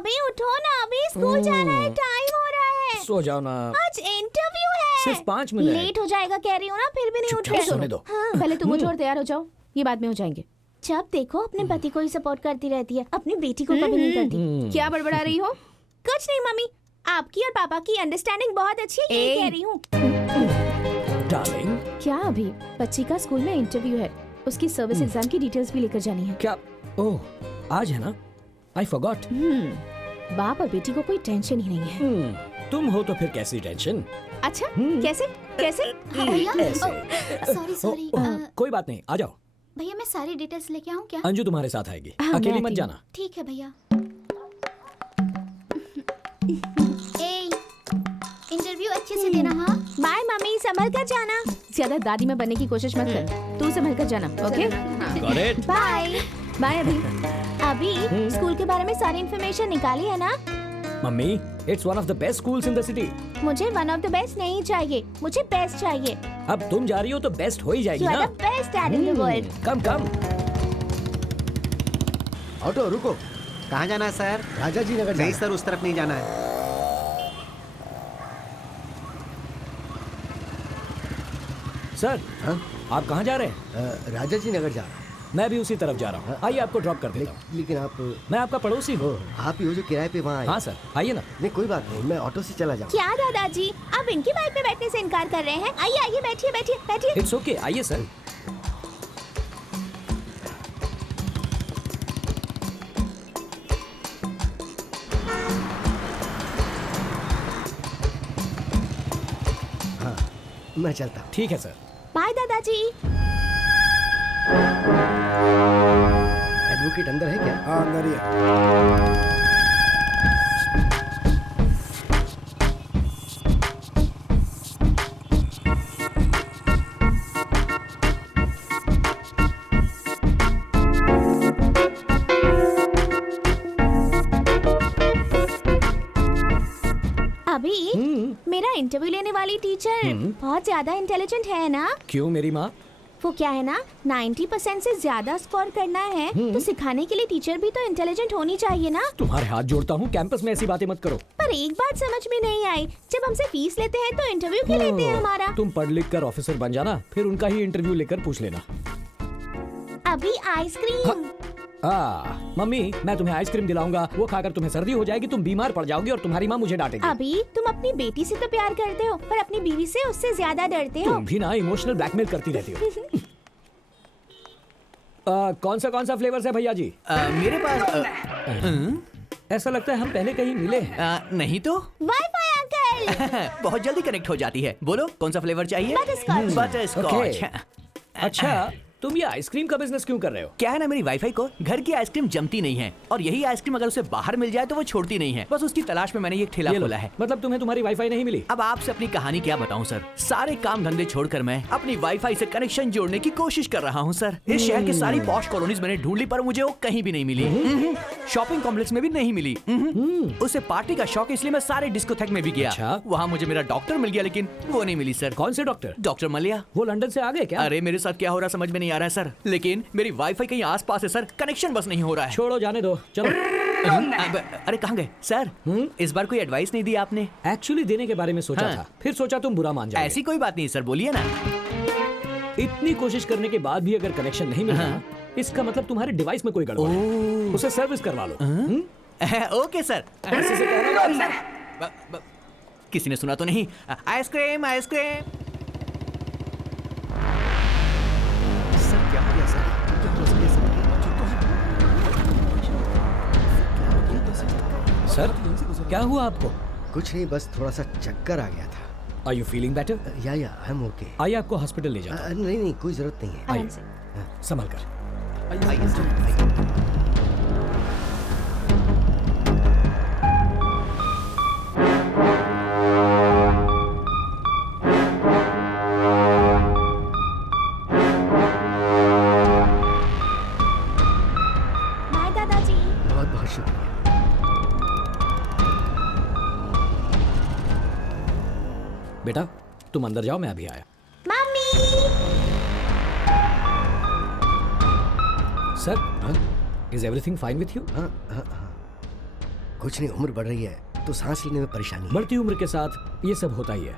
अभी उठो ना, अभी स्कूल जाना है, टाइम हो रहा है। सो जाओ ना, आज इंटरव्यू है। सिर्फ 5 मिनट। लेट हो जाएगा कह रही हूँ ना, फिर भी नहीं उठ रहे। सोने दो। हाँ। पहले तुम उठो और तैयार हो जाओ, ये बाद में हो जाएंगे। जब देखो अपने पति को ही सपोर्ट करती रहती है, अपनी बेटी को कभी नहीं करती। क्या बड़बड़ा रही हो? कुछ नहीं मम्मी, आपकी और पापा की अंडरस्टैंडिंग बहुत अच्छी है, ये कह रही हूँ। डार्लिंग, क्या अभी बच्ची का स्कूल में इंटरव्यू है, उसकी सर्विस एग्जाम की डिटेल्स भी लेकर जानी है। क्या? ओह, आज है ना? I forgot. बाप और बेटी को कोई टेंशन ही नहीं है। तुम हो तो फिर कैसी टेंशन? अच्छा, कैसे कैसे? भैया ऐसे। सॉरी कोई बात नहीं, आ जाओ। भैया मैं सारी डिटेल्स लेके आऊँ क्या? अंजू तुम्हारे साथ आएगी, हाँ, अकेली मैं मत आती जाना। ठीक है भैया। इंटरव्यू अच्छे से देना। हाँ बाय मम्मी, संभल कर जाना। ज्यादा दादी में बनने की कोशिश मत कर, तू संभल कर जाना। Okay, Got it? Bye. Bye अभी। अभी स्कूल के बारे में सारी इन्फॉर्मेशन निकाली है ना? Mummy, it's one of the best schools in the city. मुझे वन ऑफ द बेस्ट नहीं चाहिए, मुझे बेस्ट चाहिए। अब तुम जा रही हो तो बेस्ट हो ही जाएगी यू ना। Are the best dad in the world. Come come. Auto रुको। कहाँ जाना है सर? राजा जी नगर नहीं जाना। सर, उस तरफ नहीं जाना है। सर, हाँ? आप कहाँ जा रहे हैं? राजा जी नगर जा रहा हूँ। मैं भी उसी तरफ जा रहा हूँ। आइए, आपको ड्रॉप कर देता हूँ। लेकिन आप मैं आपका पड़ोसी हूँ। आप ही हो जो किराए पे वहाँ आए। हाँ सर, आइए ना। नहीं कोई बात नहीं, मैं ऑटो से चला जाऊँ। क्या दादाजी, आप इनकी बाइक पे बैठने से इनकार कर रहे हैं? आइए आइए, बैठिए बैठिए बैठिए। इट्स ओके, आइए सर। हाँ मैं चलता हूँ। ठीक है सर। बाय दादाजी। एडवोकेट अंदर है क्या? हाँ अंदर ही है। अभी मेरा इंटरव्यू लेने वाली टीचर बहुत ज्यादा इंटेलिजेंट है ना? क्यों मेरी माँ? वो क्या है ना, 90% से ज्यादा स्कोर करना है तो सिखाने के लिए टीचर भी तो इंटेलिजेंट होनी चाहिए ना। तुम्हारे हाथ जोड़ता हूँ, कैंपस में ऐसी बातें मत करो। पर एक बात समझ में नहीं आई, जब हमसे फीस लेते हैं तो इंटरव्यू क्यों लेते हैं हमारा? तुम पढ़ लिख कर ऑफिसर बन जाना, फिर उनका ही इंटरव्यू लेकर पूछ लेना। अभी आइसक्रीम। मम्मी, मैं तुम्हें आइसक्रीम दिलाऊंगा, वो खाकर तुम्हें सर्दी हो जाएगी, तुम बीमार पड़ जाओगी और तुम्हारी माँ मुझे डांटेगी। अभी तुम अपनी बेटी से तो प्यार करते हो, पर अपनी बीवी से उससे ज्यादा डरते हो। तुम भी ना इमोशनल ब्लैकमेल करती रहती हो। कौन सा फ्लेवर्स है भैया जी? मेरे पास ऐसा लगता है हम पहले कहीं मिले हैं। नहीं तो वाईफाई अंकल। बहुत जल्दी कनेक्ट हो जाती है। बोलो कौन सा फ्लेवर चाहिए? बटरस्कॉच। बटरस्कॉच। अच्छा, तुम ये आइसक्रीम का बिजनेस क्यों कर रहे हो? क्या है ना, मेरी वाईफाई को घर की आइसक्रीम जमती नहीं है, और यही आइसक्रीम अगर उसे बाहर मिल जाए तो वो छोड़ती नहीं है। बस उसकी तलाश में मैंने ये ठेला ये लो। खोला है। मतलब तुम्हें तुम्हारी वाईफाई नहीं मिली? अब आपसे अपनी कहानी क्या बताऊं सर। सारे काम धंधे छोड़कर मैं अपनी वाईफाई से कनेक्शन जोड़ने की कोशिश कर रहा हूं सर। इस शहर की सारी पॉश कॉलोनीज मैंने ढूंढ ली, पर मुझे वो कहीं भी नहीं मिली। शॉपिंग कॉम्प्लेक्स में भी नहीं मिली। उसे पार्टी का शौक, इसलिए मैं सारे डिस्कोथेक में भी गया। अच्छा। वहाँ मुझे मेरा डॉक्टर मिल गया, लेकिन वो नहीं मिली सर। कौन से डॉक्टर? डॉक्टर मलिया। वो लंदन से आ गए क्या? अरे मेरे साथ क्या हो रहा है समझ में नहीं आ रहा है सर, लेकिन मेरी वाईफाई कहीं आसपास है सर, कनेक्शन बस नहीं हो रहा है। छोड़ो, जाने दो, चलो। अरे कहाँ गए सर? इस बार कोई एडवाइस नहीं दी आपने? एक्चुअली देने के बारे में सोचा हाँ। था, फिर सोचा तुम बुरा मान जाओगे। ऐसी कोई बात नहीं सर, बोलिए ना। इतनी कोशिश करने के बाद भी अगर कनेक्शन नहीं मिला, इसका मतलब तुम्हारे डिवाइस में कोई गड़बड़ है। उसे सर्विस करवा लो। Okay sir. ऐसे से कहना ना। किसी ने सुना तो नहीं? Ice cream ice cream. सर क्या हो गया सर? क्या हो गया सर, क्या हुआ आपको? कुछ नहीं, बस थोड़ा सा चक्कर आ गया था। Are you feeling better? या आई एम ओके। आइए आपको हॉस्पिटल ले जाता हूं। नहीं कोई जरूरत नहीं है। आराम से। संभल कर। आइए सर, आइए। बाय दादाजी। बहुत बहुत शुक्रिया। बेटा, तुम अंदर जाओ, मैं अभी आया। Mummy. Sir, is everything fine with you? हाँ हाँ हाँ। कुछ नहीं, उम्र बढ़ रही है तो सांस लेने में परेशानी है। बढ़ती उम्र के साथ ये सब होता ही है,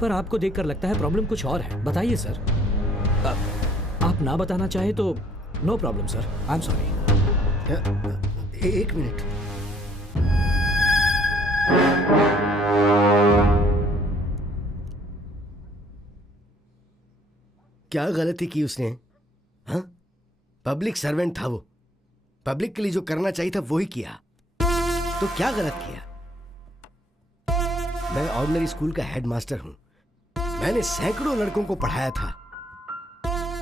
पर आपको देखकर लगता है प्रॉब्लम कुछ और है। बताइए सर। आप ना बताना चाहे तो no problem sir, I am sorry. एक मिनट। क्या गलती की उसने? हाँ, पब्लिक सर्वेंट था वो, पब्लिक के लिए जो करना चाहिए था वो ही किया, तो क्या गलत किया? मैं ऑर्डिनरी स्कूल का हेडमास्टर हूं, मैंने सैकड़ों लड़कों को पढ़ाया था,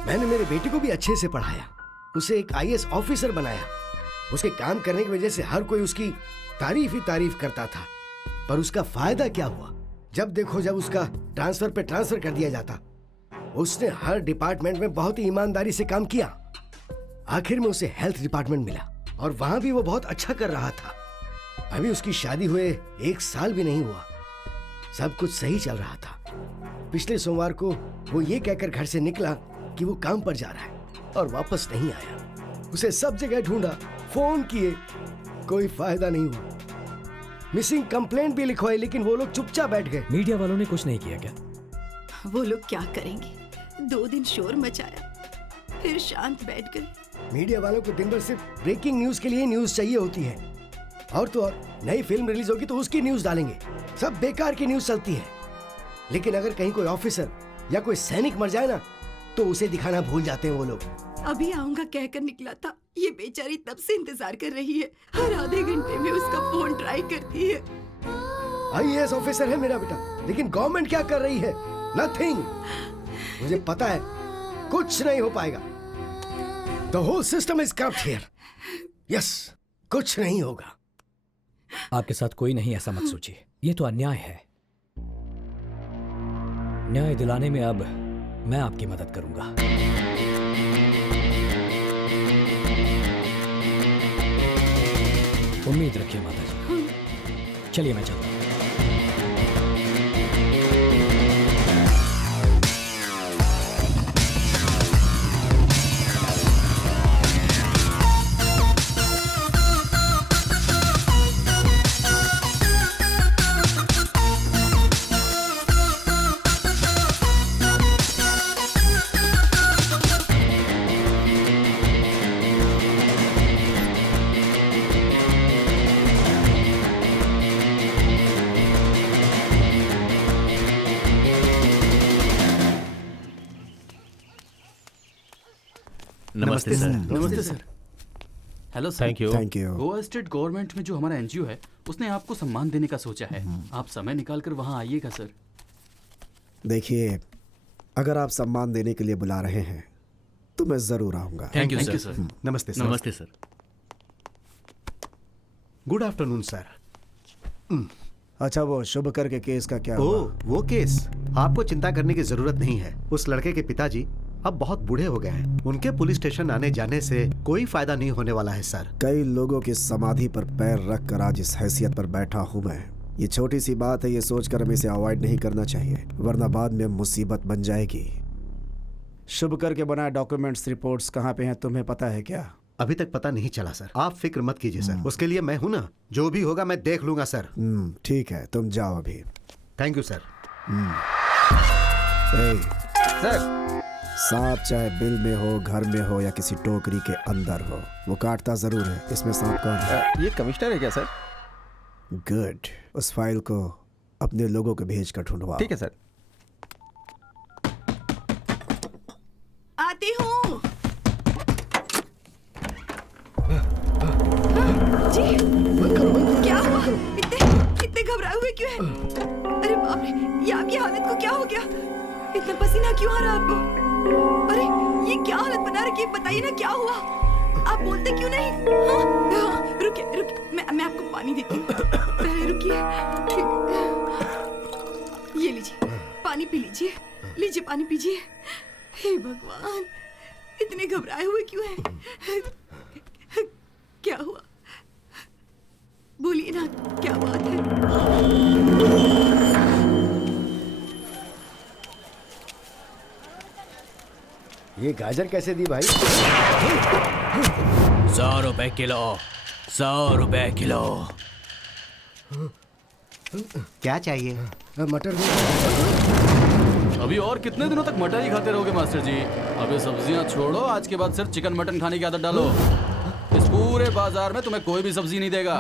मैंने मेरे बेटे को भी अच्छे से पढ़ाया, उसे एक आईएएस ऑफिसर बनाया। उसके काम करने की वजह से हर कोई उसकी तारीफ ही तारीफ करता था, पर उसका फायदा क्या हुआ? जब देखो जब उसका ट्रांसफर पे ट्रांसफर कर दिया जाता। उसने हर डिपार्टमेंट में बहुत ही ईमानदारी से काम किया, आखिर में उसे हेल्थ डिपार्टमेंट मिला और वहां भी वो बहुत अच्छा कर रहा था। अभी उसकी शादी हुए 1 साल भी नहीं हुआ, सब कुछ सही चल रहा था। पिछले सोमवार को वो ये कहकर घर से निकला कि वो काम पर जा रहा है और वापस नहीं आया। उसे सब जगह ढूंढा, फोन किए, कोई फायदा नहीं हुआ। मिसिंग कंप्लेंट भी लिखवाई, लेकिन वो लोग चुपचाप बैठ गए। मीडिया वालों ने कुछ नहीं किया क्या? वो लोग क्या करेंगे? 2 दिन शोर मचाया, फिर शांत बैठ गए। मीडिया वालों को दिन भर सिर्फ ब्रेकिंग न्यूज के लिए न्यूज चाहिए होती है, और तो और नई फिल्म रिलीज होगी तो उसकी न्यूज डालेंगे। सब बेकार की न्यूज चलती है, लेकिन अगर कहीं कोई ऑफिसर या कोई सैनिक मर जाए ना, तो उसे दिखाना भूल जाते हैं वो लोग। अभी आऊंगा कहकर निकला था, ये बेचारी तब से इंतजार कर रही है, हर आधे घंटे में उसका फोन ट्राई करती है। आईएएस ऑफिसर है मेरा बेटा, लेकिन गवर्नमेंट क्या कर रही है? नथिंग। मुझे पता है कुछ नहीं हो पाएगा। The whole system is corrupt here. Yes, कुछ नहीं होगा। आपके साथ कोई नहीं, ऐसा मत सोचिए, ये तो अन्याय है। न्याय दिलाने में अब मैं आपकी मदद करूंगा। उम्मीद रखिए माता जी। चलिए मैं चलता हूं। नमस्ते सर। नमस्ते sir. Hello sir. Thank you. Goa state government में जो हमारा एनजीओ है, उसने आपको सम्मान देने का सोचा है। आप समय निकाल कर वहाँ आइएगा सर। देखिए, अगर आप सम्मान देने के लिए बुला रहे हैं तो मैं जरूर आऊंगा। Thank you sir. नमस्ते सर। नमस्ते सर। Good afternoon sir. अच्छा, वो शुभकर के केस का क्या हुआ? वो केस आपको चिंता करने की जरूरत नहीं है। उस लड़के के पिताजी अब बहुत बूढ़े हो गए हैं, उनके पुलिस स्टेशन आने जाने से कोई फायदा नहीं होने वाला है सर। कई लोगों की समाधि पर पैर रख कर आज इस हैसियत पर बैठा हूँ मैं। ये छोटी सी बात है, ये सोचकर हमें इसे अवॉइड नहीं करना चाहिए, वरना बाद में मुसीबत बन जाएगी। शुभकर के बनाए डॉक्यूमेंट्स रिपोर्ट्स कहाँ पे हैं, तुम्हें पता है क्या? अभी तक पता नहीं चला सर। आप फिक्र मत कीजिए सर, उसके लिए मैं हूं ना। जो भी होगा मैं देख लूंगा सर। ठीक है, तुम जाओ अभी। Thank you sir. सर, सांप चाहे बिल में हो, घर में हो या किसी टोकरी के अंदर हो, वो काटता जरूर है। इसमें सांप कौन है? ये कमिश्नर है क्या सर? गुड, उस फाइल को अपने लोगों को भेज कर ढूंढवाओ। ठीक है सर। आती हूँ जी। क्या हुआ? इतने घबराए हुए क्यों हैं? अरे बाप रे, ये आपकी हालत को क्या हो गया? इतना पसीना क्यों आ रहा है आपको? अरे ये क्या हालत बना रखी है, बताइए ना क्या हुआ? आप बोलते क्यों नहीं? हाँ, रुकिए, मैं आपको पानी देती हूँ। पहले रुकिए। ये लीजिए, पानी पी लीजिए। लीजिए, पानी पीजिए। हे भगवान, इतने घबराए हुए क्यों हैं? क्या हुआ? बोलिए ना, क्या बात है? ये गाजर कैसे दी भाई? 100 रुपए किलो। 100 रुपए किलो। क्या चाहिए? मटर दे। अभी और कितने दिनों तक मटर ही खाते रहोगे मास्टर जी? अब ये सब्जियां छोड़ो, आज के बाद सिर्फ चिकन मटन खाने की आदत डालो। इस पूरे बाजार में तुम्हें कोई भी सब्जी नहीं देगा।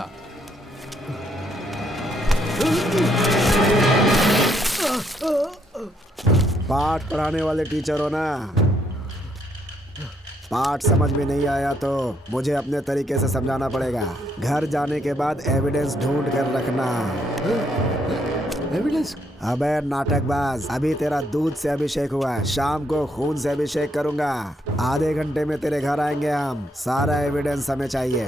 पाठ पढ़ाने वाले टीचर हो ना, पाठ समझ में नहीं आया तो मुझे अपने तरीके से समझाना पड़ेगा। घर जाने के बाद एविडेंस ढूंढ कर रखना। एविडेंस? अबे नाटकबाज, अभी तेरा दूध से अभिषेक हुआ है, शाम को खून से अभिषेक करूंगा। आधे घंटे में तेरे घर आएंगे हम, सारा एविडेंस हमें चाहिए।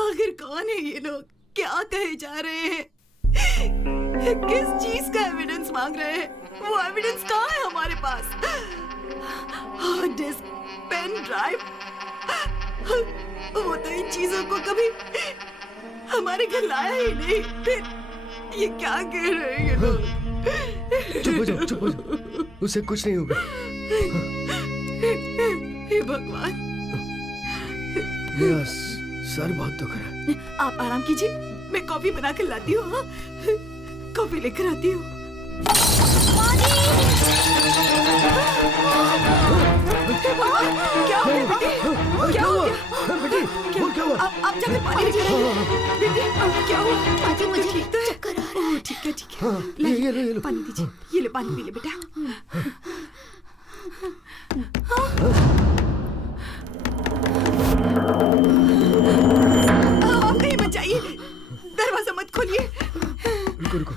आखिर कौन है ये लोग? क्या कहे जा रहे हैं? किस चीज का एविडेंस मांग रहे हैं? वो एविडेंस कहाँ है हमारे पास? हार्ड डिस्क, पेन ड्राइव, वो तो इन चीजों को कभी हमारे घर लाया ही नहीं। फिर ये क्या कह रहे हैं ये लोग? चुप हो जाओ, चुप हो जाओ, उसे कुछ नहीं होगा। हे भगवान, मेरा सर बहुत दुख रहा है। आप आराम कीजिए, मैं कॉफी बना कर लाती हूँ। हाँ? कॉफी लेकर आती हूँ। क्या हो गया बेटी? क्या हो गया? बेटी, क्या हुआ? आप जाकर पानी लेकर आइए। बेटी, क्या हुआ? आजी मुझे ठीक तो है? चक्कर आ रहा है। ठीक है, ठीक है। ये लो। पानी दीजिए। ये ले, पानी पी ले बेटा। आप कहीं मत जाइए, दरवाजा मत खोलिए। रुको।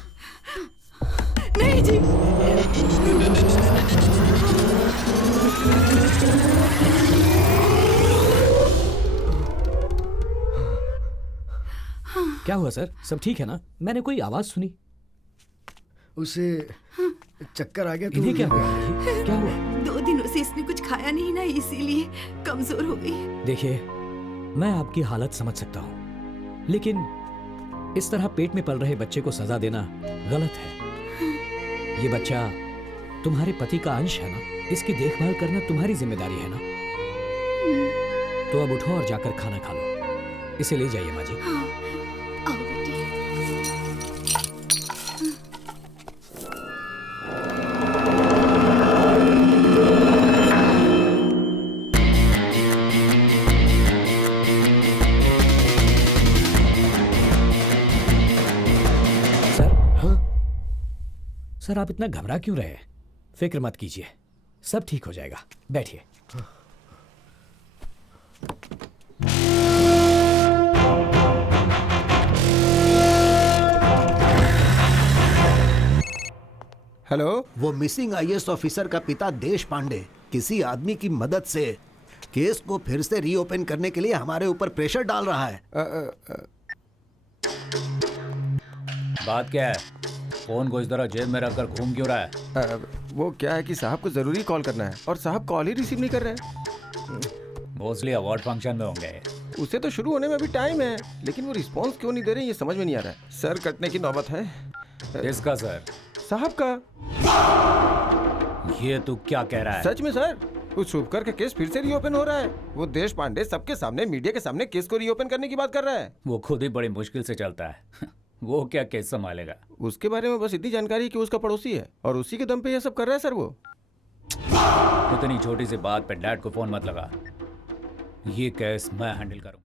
नहीं जी। क्या हुआ सर? सब ठीक है ना? मैंने कोई आवाज सुनी। उसे चक्कर आ गया तो इन्हें क्या हुआ? क्या हुआ? 2 दिनों से इसने कुछ खाया नहीं ना, इसीलिए कमजोर हो गई। देखिए, मैं आपकी हालत समझ सकता हूँ, लेकिन इस तरह पेट में पल रहे बच्चे को सजा देना गलत है। ये बच्चा तुम्हारे पति का अंश है ना, इसकी देखभाल करना तुम्हारी जिम्मेदारी है ना। तो अब उठो और जाकर खाना खा लो। इसे ले जाइए माँ जी। हाँ, आओ बेटी। सर, आप इतना घबरा क्यों रहे हैं? फिक्र मत कीजिए, सब ठीक हो जाएगा। बैठिए। हेलो, वो मिसिंग आईएएस ऑफिसर का पिता देश पांडे किसी आदमी की मदद से केस को फिर से रीओपन करने के लिए हमारे ऊपर प्रेशर डाल रहा है। बात क्या है? फोन को इस तरह जेब में रखकर घूम क्यों रहा है? वो क्या है कि साहब को जरूरी कॉल करना है और साहब कॉल ही रिसीव नहीं कर रहे हैं। मोस्टली अवार्ड फंक्शन में होंगे। उसे तो शुरू होने में अभी टाइम है, लेकिन वो रिस्पांस क्यों नहीं दे रहे ये समझ में नहीं आ रहा है। सर कटने की नौबत है। किसका सर? साहब का। ये तू क्या कह रहा है? सच में सर, उस शुभकर का केस फिर से रीओपन हो रहा है। वो देश पांडे सबके सामने, मीडिया के सामने केस को रीओपन करने की बात कर रहा है। वो खुद ही बड़ी मुश्किल से चलता है। वो क्या केस संभालेगा? उसके बारे में बस इतनी जानकारी है कि उसका पड़ोसी है और उसी के दम पे ये सब कर रहा है सर। वो इतनी छोटी सी बात पे डैड को फोन मत लगा। ये केस मैं हैंडल करूँ।